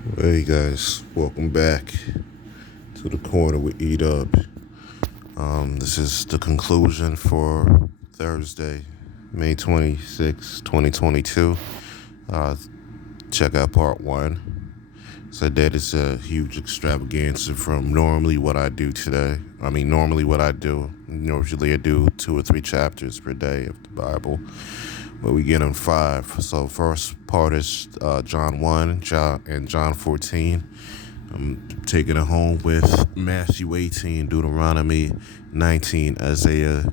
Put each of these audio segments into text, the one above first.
Hey guys, welcome back to the corner with Eat Up. This is the conclusion for Thursday, May 26, 2022. Uh, Check out part one. So that is a huge extravaganza from normally what I do today. Normally what I do, usually I do 2 or 3 chapters per day of the Bible, but we get in five. So first part is John 1, and John 14. I'm taking it home with Matthew 18, Deuteronomy 19, Isaiah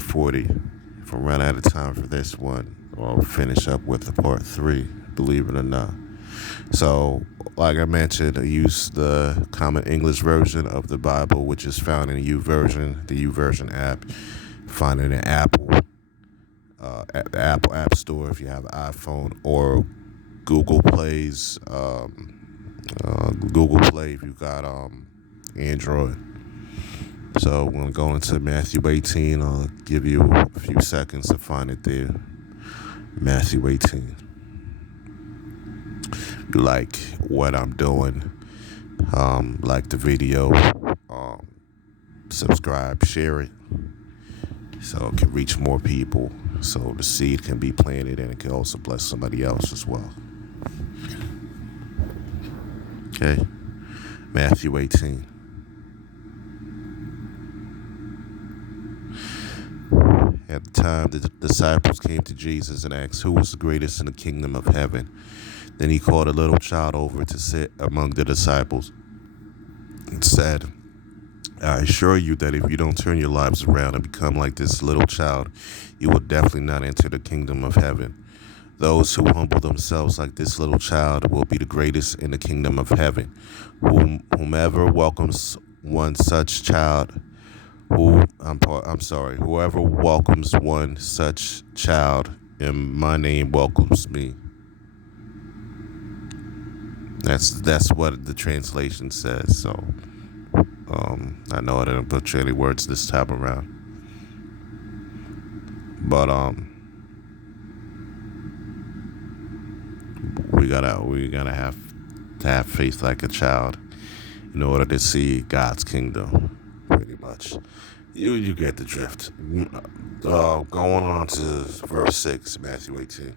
40. If I run out of time for this one, I'll finish up with the part 3, believe it or not. So, like I mentioned, I use the Common English version of the Bible, which is found in the YouVersion app. Find it in Apple, at the Apple App Store if you have an iPhone, or Google Play's Google Play if you got Android. So when going go into Matthew 18, I'll give you a few seconds to find it there. Matthew 18. If you like what I'm doing, like the video, subscribe, share it, so it can reach more people, so the seed can be planted and it can also bless somebody else as well. Okay, Matthew 18. At the time, the disciples came to Jesus and asked, "Who was the greatest in the kingdom of heaven?" Then he called a little child over to sit among the disciples and said, "I assure you that if you don't turn your lives around and become like this little child, you will definitely not enter the kingdom of heaven. Those who humble themselves like this little child will be the greatest in the kingdom of heaven. Whomever welcomes one such child, whoever welcomes one such child in my name welcomes me." That's what the translation says. So I know I didn't butcher any words this time around, but we gotta have to have faith like a child in order to see God's kingdom. Pretty much, you get the drift. Going on to verse 6, Matthew 18.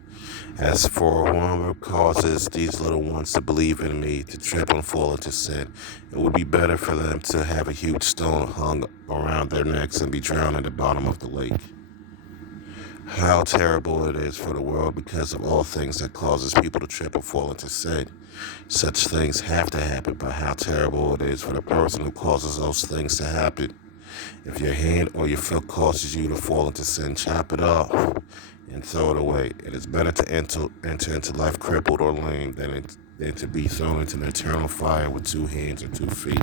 As for whoever causes these little ones to believe in me to trip and fall into sin, it would be better for them to have a huge stone hung around their necks and be drowned in the bottom of the lake. How terrible it is for the world because of all things that causes people to trip and fall into sin. Such things have to happen, but how terrible it is for the person who causes those things to happen. If your hand or your foot causes you to fall into sin, chop it off and throw it away. It is better to enter into life crippled or lame than to be thrown into an eternal fire with 2 hands or 2 feet.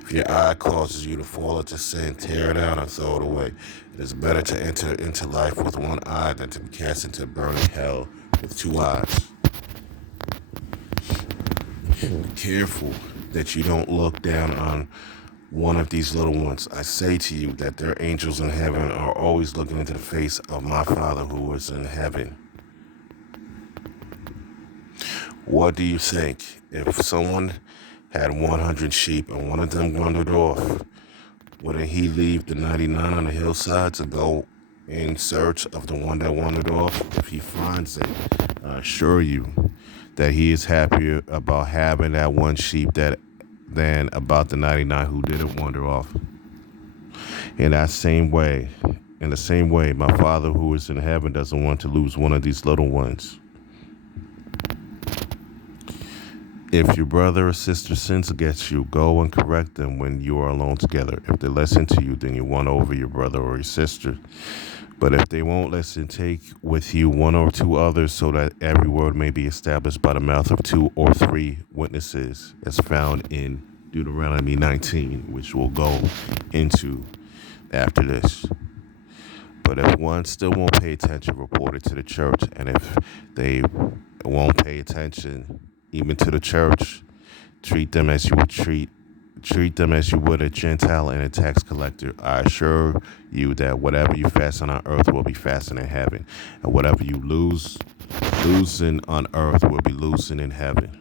If your eye causes you to fall into sin, tear it out and throw it away. It is better to enter into life with 1 eye than to be cast into burning hell with 2 eyes. Be careful that you don't look down on one of these little ones. I say to you that their angels in heaven are always looking into the face of my Father who is in heaven. What do you think? If someone had 100 sheep and one of them wandered off, wouldn't he leave the 99 on the hillside to go in search of the one that wandered off? If he finds it, I assure you that he is happier about having that one sheep than about the 99 who didn't wander off. In the same way, my Father who is in heaven doesn't want to lose one of these little ones. If your brother or sister sins against you, go and correct them when you are alone together. If they listen to you, then you won over your brother or your sister. But if they won't listen, take with you 1 or 2 others, so that every word may be established by the mouth of 2 or 3 witnesses, as found in Deuteronomy 19, which we'll go into after this. But if one still won't pay attention, report it to the church. And if they won't pay attention even to the church, treat them as you would treat treat them as you would a Gentile and a tax collector. I assure you that whatever you fasten on earth will be fastened in heaven, and whatever you loosen on earth will be loosened in heaven.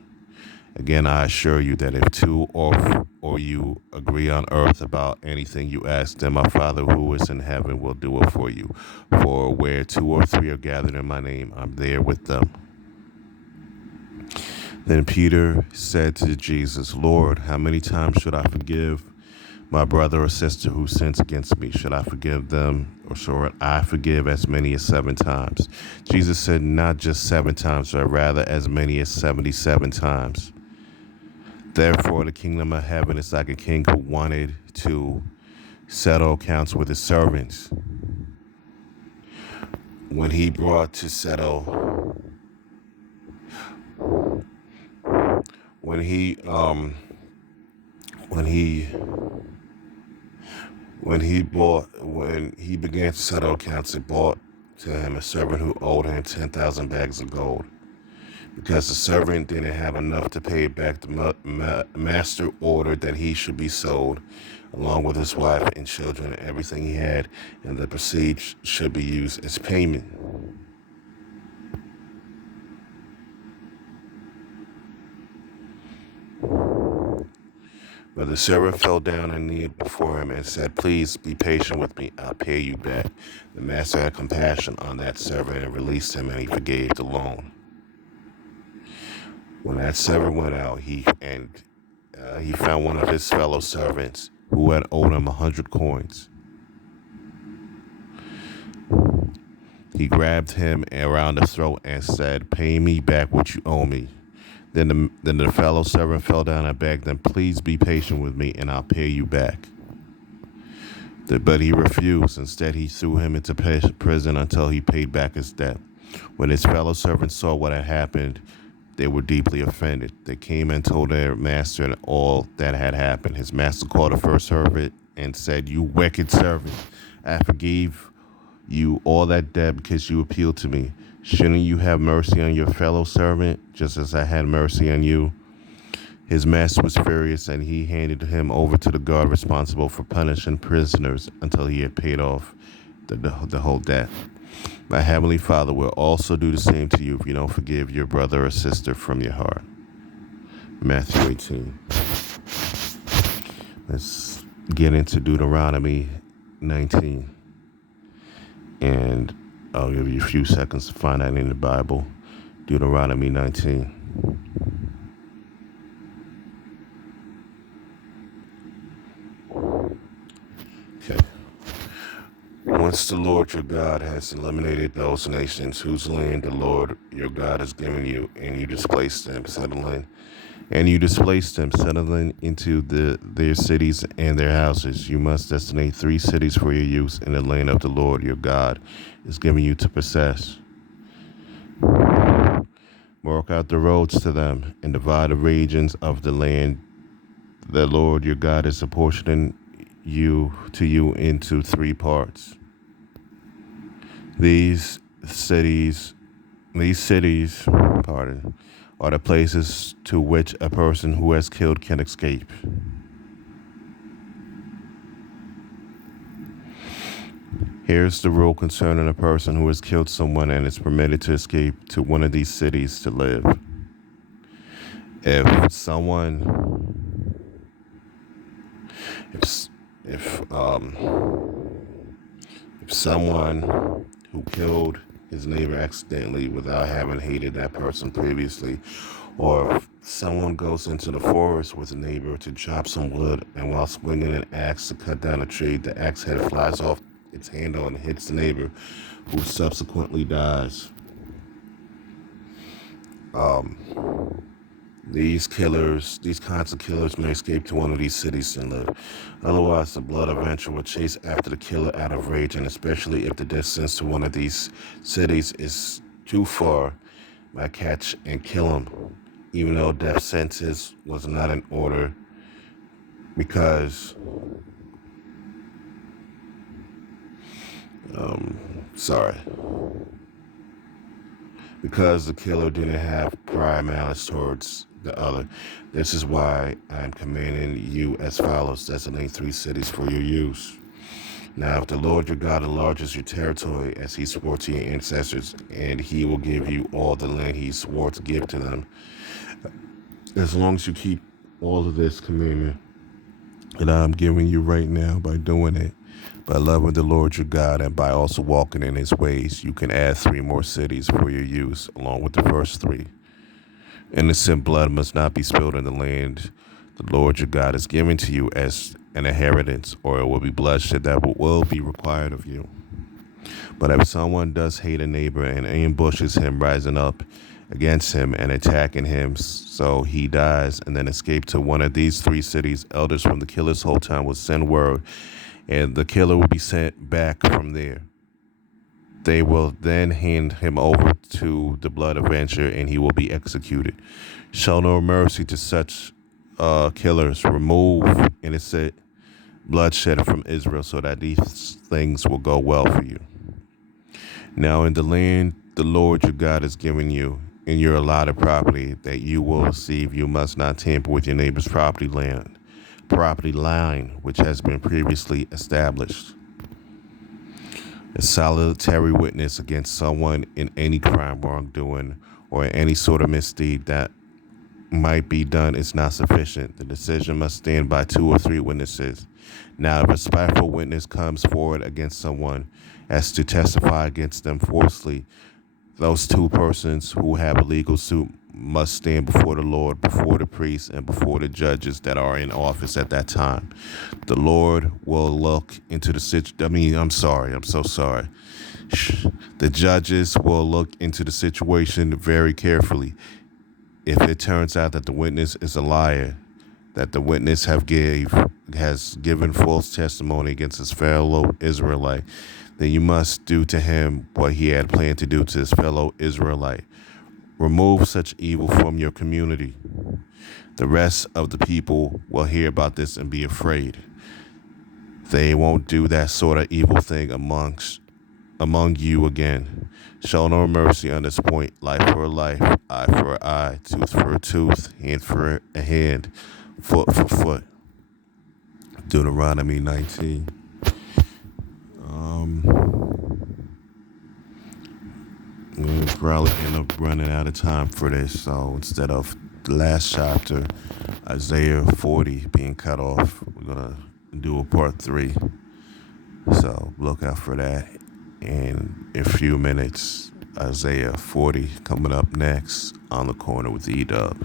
Again, I assure you that if two or you agree on earth about anything you ask, then my Father who is in heaven will do it for you. For where two or three are gathered in my name, I'm there with them. Then Peter said to Jesus, Lord, how many times should I forgive my brother or sister who sins against me? Should I forgive them, or should I forgive as many as 7 times? Jesus said, not just 7 times, but rather as many as 77 times. Therefore, the kingdom of heaven is like a king who wanted to settle accounts with his servants. When he brought to settle, when he began to settle accounts, it brought to him a servant who owed him 10,000 bags of gold. Because the servant didn't have enough to pay back, the master ordered that he should be sold, along with his wife and children and everything he had, and the proceeds should be used as payment. But the servant fell down and kneeled before him and said, please be patient with me, I'll pay you back. The master had compassion on that servant and released him, and he forgave the loan. When that servant went out, he found one of his fellow servants who had owed him 100 coins. He grabbed him around the throat and said, pay me back what you owe me. Then the fellow servant fell down and begged him, please be patient with me and I'll pay you back. But he refused. Instead, he threw him into prison until he paid back his debt. When his fellow servants saw what had happened, they were deeply offended. They came and told their master all that had happened. His master called the first servant and said, you wicked servant, I forgave you all that debt because you appealed to me. Shouldn't you have mercy on your fellow servant, just as I had mercy on you? His master was furious, and he handed him over to the guard responsible for punishing prisoners until he had paid off the whole debt. My Heavenly Father will also do the same to you if you don't forgive your brother or sister from your heart. Matthew 18. Let's get into Deuteronomy 19. And I'll give you a few seconds to find that in the Bible. Deuteronomy 19. Okay. Once the Lord your God has eliminated those nations whose land the Lord your God has given you, and you displaced them, settling into their cities and their houses, you must designate 3 cities for your use in the land of the Lord your God is giving you to possess. Mark out the roads to them and divide the regions of the land the Lord your God is apportioning you into 3 parts. These cities, are the places to which a person who has killed can escape. Here's the rule concerning a person who has killed someone and is permitted to escape to one of these cities to live. If someone who killed his neighbor accidentally without having hated that person previously, or if someone goes into the forest with a neighbor to chop some wood, and while swinging an axe to cut down a tree, the axe head flies off its handle and hits the neighbor, who subsequently dies. These kinds of killers may escape to one of these cities and live. Otherwise, the blood avenger will chase after the killer out of rage, and especially if the distance to one of these cities is too far, might catch and kill him, even though death sentence was not in order, because the killer didn't have prior malice towards the other. This is why I am commanding you as follows: designate 3 cities for your use. Now, if the Lord your God enlarges your territory as he swore to your ancestors, and he will give you all the land he swore to give to them, as long as you keep all of this commandment that I'm giving you right now by doing it, by loving the Lord your God, and by also walking in his ways, you can add 3 more cities for your use, along with the first 3. Innocent blood must not be spilled in the land the Lord your God is giving to you as an inheritance, or it will be bloodshed that will be required of you. But if someone does hate a neighbor and ambushes him, rising up against him and attacking him so he dies, and then escape to one of these 3 cities, elders from the killer's hometown will send word, and the killer will be sent back from there. They will then hand him over to the blood avenger, and he will be executed. Show no mercy to such killers. Remove innocent bloodshed from Israel, so that these things will go well for you. Now, in the land the Lord your God is giving you, in your allotted property that you will receive, you must not tamper with your neighbor's property line, which has been previously established. A solitary witness against someone in any crime, wrongdoing, or any sort of misdeed that might be done is not sufficient. The decision must stand by 2 or 3 witnesses. Now, if a spiteful witness comes forward against someone as to testify against them falsely, those 2 persons who have a legal suit must stand before the Lord, before the priests, and before the judges that are in office at that time. The Lord will look into the situation. I'm so sorry. The judges will look into the situation very carefully. If it turns out that the witness is a liar, that the witness has given false testimony against his fellow Israelite, then you must do to him what he had planned to do to his fellow Israelite. Remove such evil from your community. The rest of the people will hear about this and be afraid. They won't do that sort of evil thing among you again. Show no mercy on this point. Life for a life, eye for an eye, tooth for a tooth, hand for a hand, foot for foot. Deuteronomy 19. We'll probably end up running out of time for this, so instead of the last chapter, Isaiah 40 being cut off, we're gonna do a part 3. So look out for that. In a few minutes, Isaiah 40 coming up next on the corner with E-Dub.